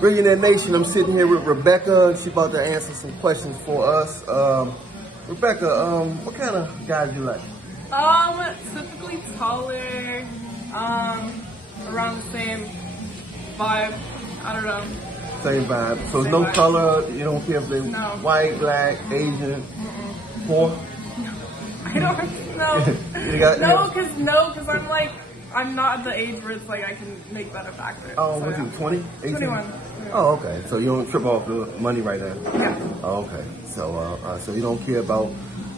Billionaire Nation, I'm sitting here with Rebecca. She's about to answer some questions for us. Rebecca, what kind of guys you like? Typically taller, around the same vibe. I don't know. Same vibe. So Same no vibe. color, you don't care if they're No. white, black, Asian, poor? I don't know. You got- Because I'm not at the age where it's like I can make that a factor. Oh, so, what's yeah. you, 20? 18? 21. Oh, okay. So you don't trip off the money right now? Yeah. Oh, okay. So you don't care about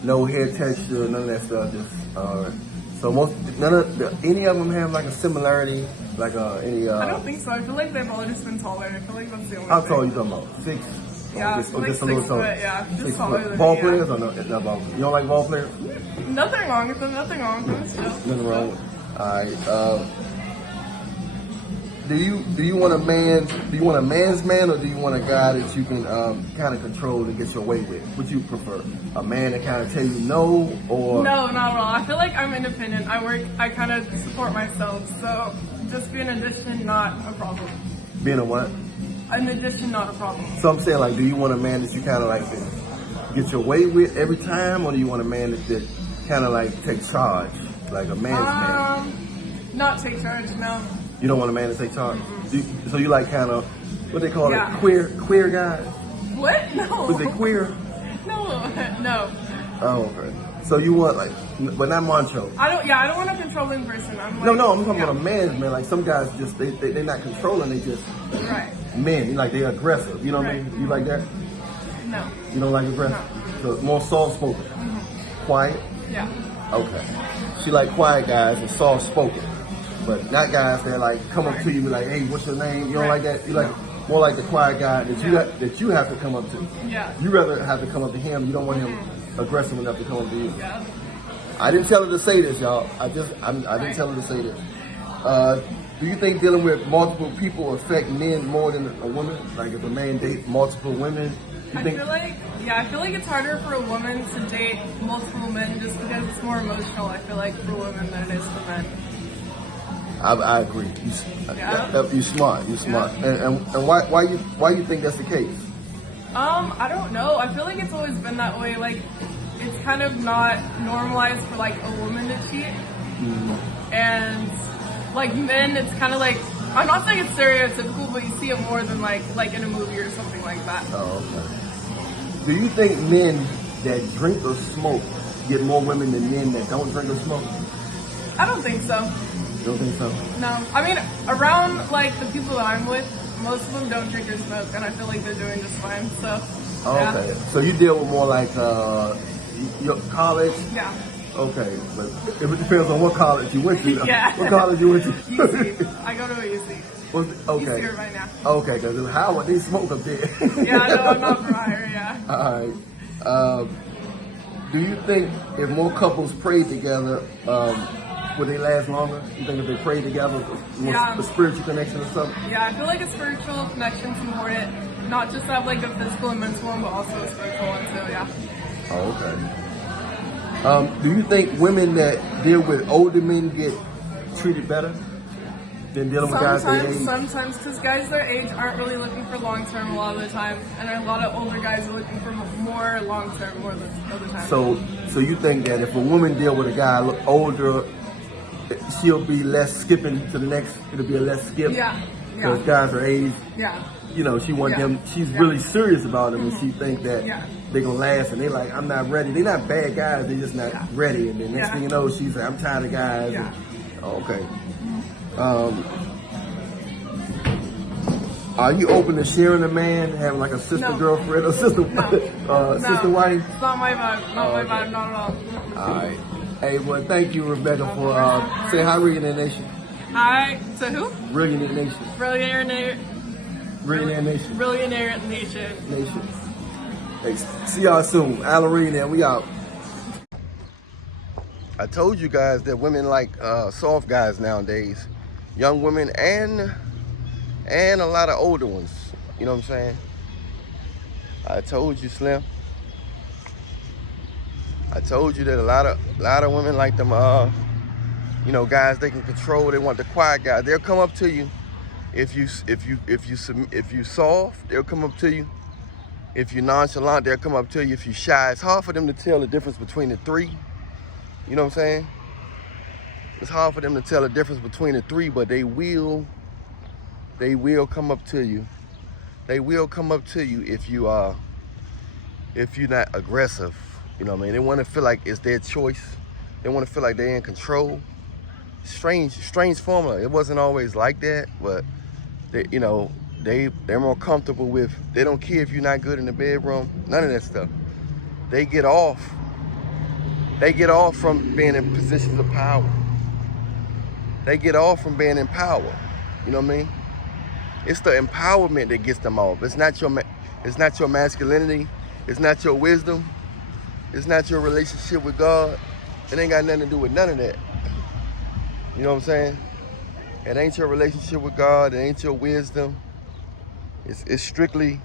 no hair texture, none of that stuff. Just any of them have like a similarity, like any. I don't think so. I feel like they've all just been taller. I feel like that's the only How thing. tall you talking about? 6? Yeah, or like just a little 6 taller? foot, yeah. Just 6 taller foot. than Ball me, players or no? Not ball. You don't like ball players? Nothing wrong with them. Nothing wrong with them. Still. Nothing wrong with it. All right. Do you want a man? Do you want a man's man, or do you want a guy that you can kind of control and get your way with? What do you prefer? A man that kind of tell you no, or No, not at all. I feel like I'm independent. I kind of support myself. So just be an addition, not a problem. being a what? An addition, not a problem. So I'm saying, like, do you want a man that you kind of like get your way with every time, or do you want a man that kind of like takes charge, like a man's man? Not take charge, no. You don't want a man to take charge. So you like kind of what they call Yeah. it, queer guys? What? No. Was it queer? No. Oh, okay. So you want like, but not macho. I don't want a controlling person. I'm like, No, I'm talking about a man's man. Like some guys just they're not controlling. They just Right. men. Like they're aggressive. You know what I mean? You like that? No. You don't like aggressive? No. So more soft spoken, quiet. Yeah. Okay. She like quiet guys and soft spoken, but not guys that like come up to you and be like, hey, what's your name? You don't like that? You like more like the quiet guy that you have to come up to. Yeah. You rather have to come up to him. You don't want him aggressive enough to come up to you. Yeah. I didn't tell her to say this, y'all. I didn't tell her to say this. Do you think dealing with multiple people affect men more than a woman? Like if a man dates multiple women, you I think? feel like it's harder for a woman to date multiple men just because it's more emotional. I feel like for women than it is for men. I agree. You're smart. You're smart. And why you think that's the case? I don't know. I feel like it's always been that way. Like, it's kind of not normalized for like a woman to cheat, and like men, it's kind of like, I'm not saying it's stereotypical, but you see it more than like in a movie or something like that. Oh, okay. Do you think men that drink or smoke get more women than men that don't drink or smoke? I don't think so. You don't think so? No. I mean, around like the people that I'm with, most of them don't drink or smoke, and I feel like they're doing just fine. So. Oh, Yeah. okay. So you deal with more like your college? Yeah. Okay, but it depends on what college you went to. Yeah. What college you went to? UC. I go to a UC. Okay. UC right now. Okay, because Howard, they smoke up there. Yeah, no, I'm not for hire, yeah. All right. Do you think if more couples prayed together, would they last longer? You think if they prayed together, Yeah. a spiritual connection or something? Yeah, I feel like a spiritual connection's important. Not just have like a physical and mental one, but also a spiritual one too, yeah. Oh, okay. Do you think women that deal with older men get treated better than dealing with guys their age? Sometimes, because guys their age aren't really looking for long-term a lot of the time, and a lot of older guys are looking for more long-term more than other times. So you think that if a woman deal with a guy older, she'll be less skipping to the next, it'll be a less skip? Yeah. Because guys are age, Yeah. you know, she want Yeah. them, she's really serious about them, and she think that Yeah. they're gonna last, and they like, I'm not ready. They're not bad guys, they just not ready. And then next Yeah. thing you know, she's like, I'm tired of guys. Yeah. And, oh, okay. Are you open to sharing a man, having like a sister No. girlfriend or sister sister wife? It's not my vibe. Not my vibe. Not at all. All right. Hey, well, thank you, Rebecca, for saying hi, Billionaire Nation. Hi. To who? Billionaire Nation. Billionaire Nation. Nation. Hey, see y'all soon. Alan and we out. I told you guys that women like soft guys nowadays. Young women and a lot of older ones. You know what I'm saying? I told you, Slim. I told you that a lot of women like them, you know, guys they can control. They want the quiet guys. They'll come up to you If you soft, they'll come up to you. If you're nonchalant, they'll come up to you. If you're shy, it's hard for them to tell the difference between the three. You know what I'm saying? It's hard for them to tell the difference between the three, but they will come up to you. They will come up to you if you're not aggressive. You know what I mean? They want to feel like it's their choice. They want to feel like they're in control. Strange formula. It wasn't always like that, but they're more comfortable with. They don't care if you're not good in the bedroom. None of that stuff. They get off from being in positions of power. They get off from being in power. You know what I mean? It's the empowerment that gets them off. It's not your masculinity. It's not your wisdom. It's not your relationship with God. It ain't got nothing to do with none of that. You know what I'm saying? It ain't your relationship with God. It ain't your wisdom. It's strictly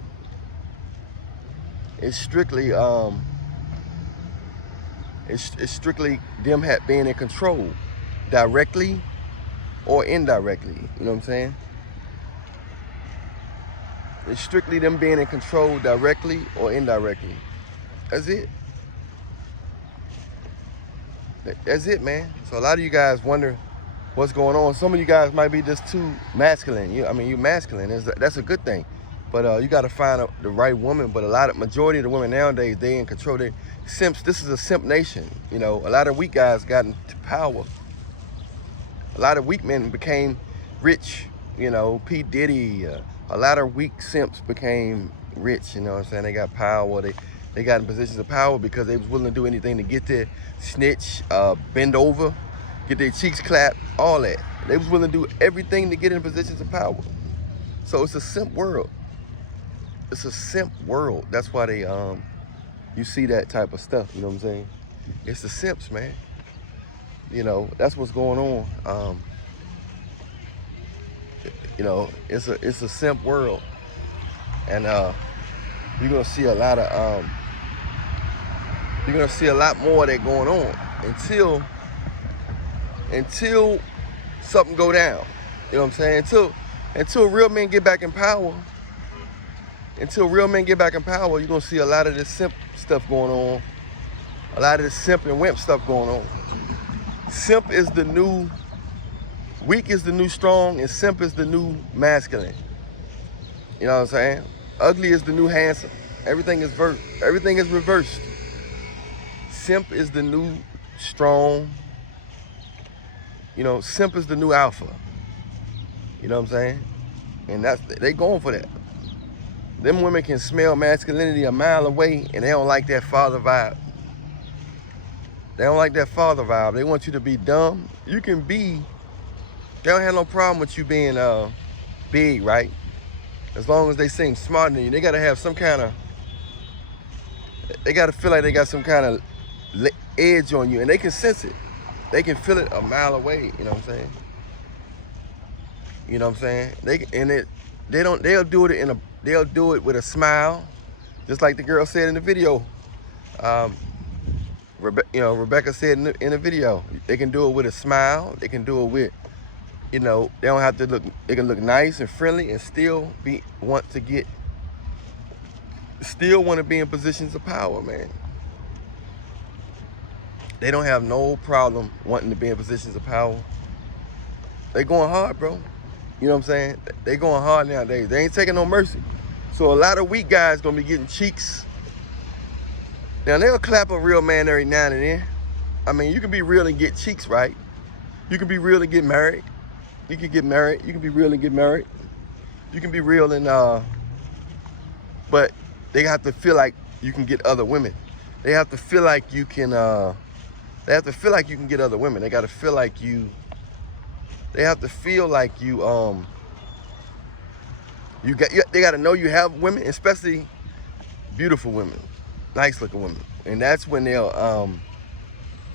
them being in control, directly or indirectly. You know what I'm saying? It's strictly them being in control, directly or indirectly. That's it. That's it, man. So a lot of you guys wonder what's going on. Some of you guys might be just too masculine. You're masculine. That's a good thing. But you got to find the right woman. But majority of the women nowadays, they in control. They simps. This is a simp nation. You know, a lot of weak guys got into power. A lot of weak men became rich. You know, P. Diddy. A lot of weak simps became rich. You know what I'm saying? They got power. They got in positions of power because they was willing to do anything to get there. Snitch, bend over, get their cheeks clapped, all that. They was willing to do everything to get in positions of power. So it's a simp world. It's a simp world. That's why they you see that type of stuff. You know what I'm saying? It's the simps, man. You know, that's what's going on. You know, it's a simp world, and you're gonna see a lot more of that going on until something go down. You know what I'm saying? Until real men get back in power. Until real men get back in power, you're gonna see a lot of this simp stuff going on. A lot of this simp and wimp stuff going on. Simp is the new weak, is the new strong, and simp is the new masculine. You know what I'm saying? Ugly is the new handsome. Everything is reversed. Simp is the new strong. You know, simp is the new alpha. You know what I'm saying? And they going for that. Them women can smell masculinity a mile away, and they don't like that father vibe. They don't like that father vibe. They want you to be dumb. You can be. They don't have no problem with you being big, right? As long as they seem smarter than you. They gotta have some kind of. They gotta feel like they got some kind of edge on you, and they can sense it. They can feel it a mile away. You know what I'm saying? You know what I'm saying? They'll do it with a smile, just like the girl said in the video. Rebecca said in the video, they can do it with a smile. They can do it with, they don't have to look. They can look nice and friendly and still want to be in positions of power, man. They don't have no problem wanting to be in positions of power. They going hard, bro. You know what I'm saying? They going hard nowadays. They ain't taking no mercy. So a lot of weak guys gonna be getting cheeks. Now they'll clap a real man every now and then. I mean, you can be real and get cheeks, right? You can be real and get married. You can get married. You can be real and get married. You can be real and but they have to feel like you can get other women. They have to feel like you can. They have to feel like you can get other women. They got to feel like you. They have to feel like you. They got to know you have women, especially beautiful women, nice looking women, and that's when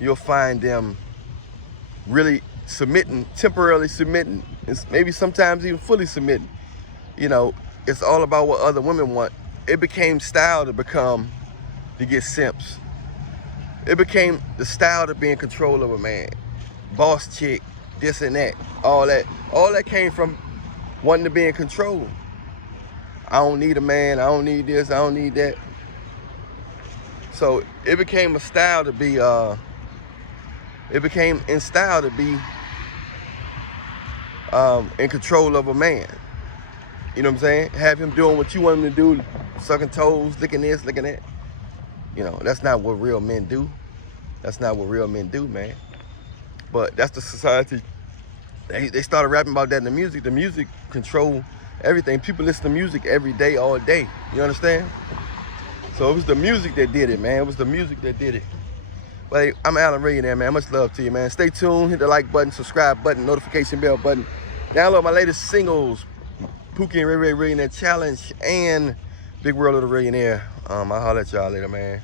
you'll find them really submitting, temporarily submitting, maybe sometimes even fully submitting. You know, it's all about what other women want. It became style to get simps. It became the style to be in control of a man. Boss chick, this and that, all that. All that came from wanting to be in control. I don't need a man, I don't need this, I don't need that. So it became a style to be, it became in style to be in control of a man. You know what I'm saying? Have him doing what you want him to do, sucking toes, licking this, licking that. You know, that's not what real men do. That's not what real men do, man. But that's the society. They started rapping about that in the music. The music control everything. People listen to music every day, all day. You understand? So it was the music that did it, man. It was the music that did it. But hey, I'm Alan Millionaire, man. Much love to you, man. Stay tuned. Hit the like button, subscribe button, notification bell button. Download my latest singles, Pookie and Ray Ray Millionaire Challenge and Big World of the Millionaire. I'll holler at y'all later, man.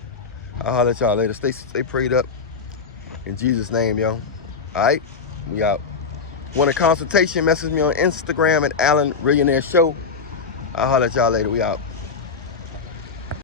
I'll holler at y'all later. Stay prayed up. In Jesus' name, yo. All right? We out. Want a consultation? Message me on Instagram at Alan Millionaire Show. I'll holler at y'all later. We out.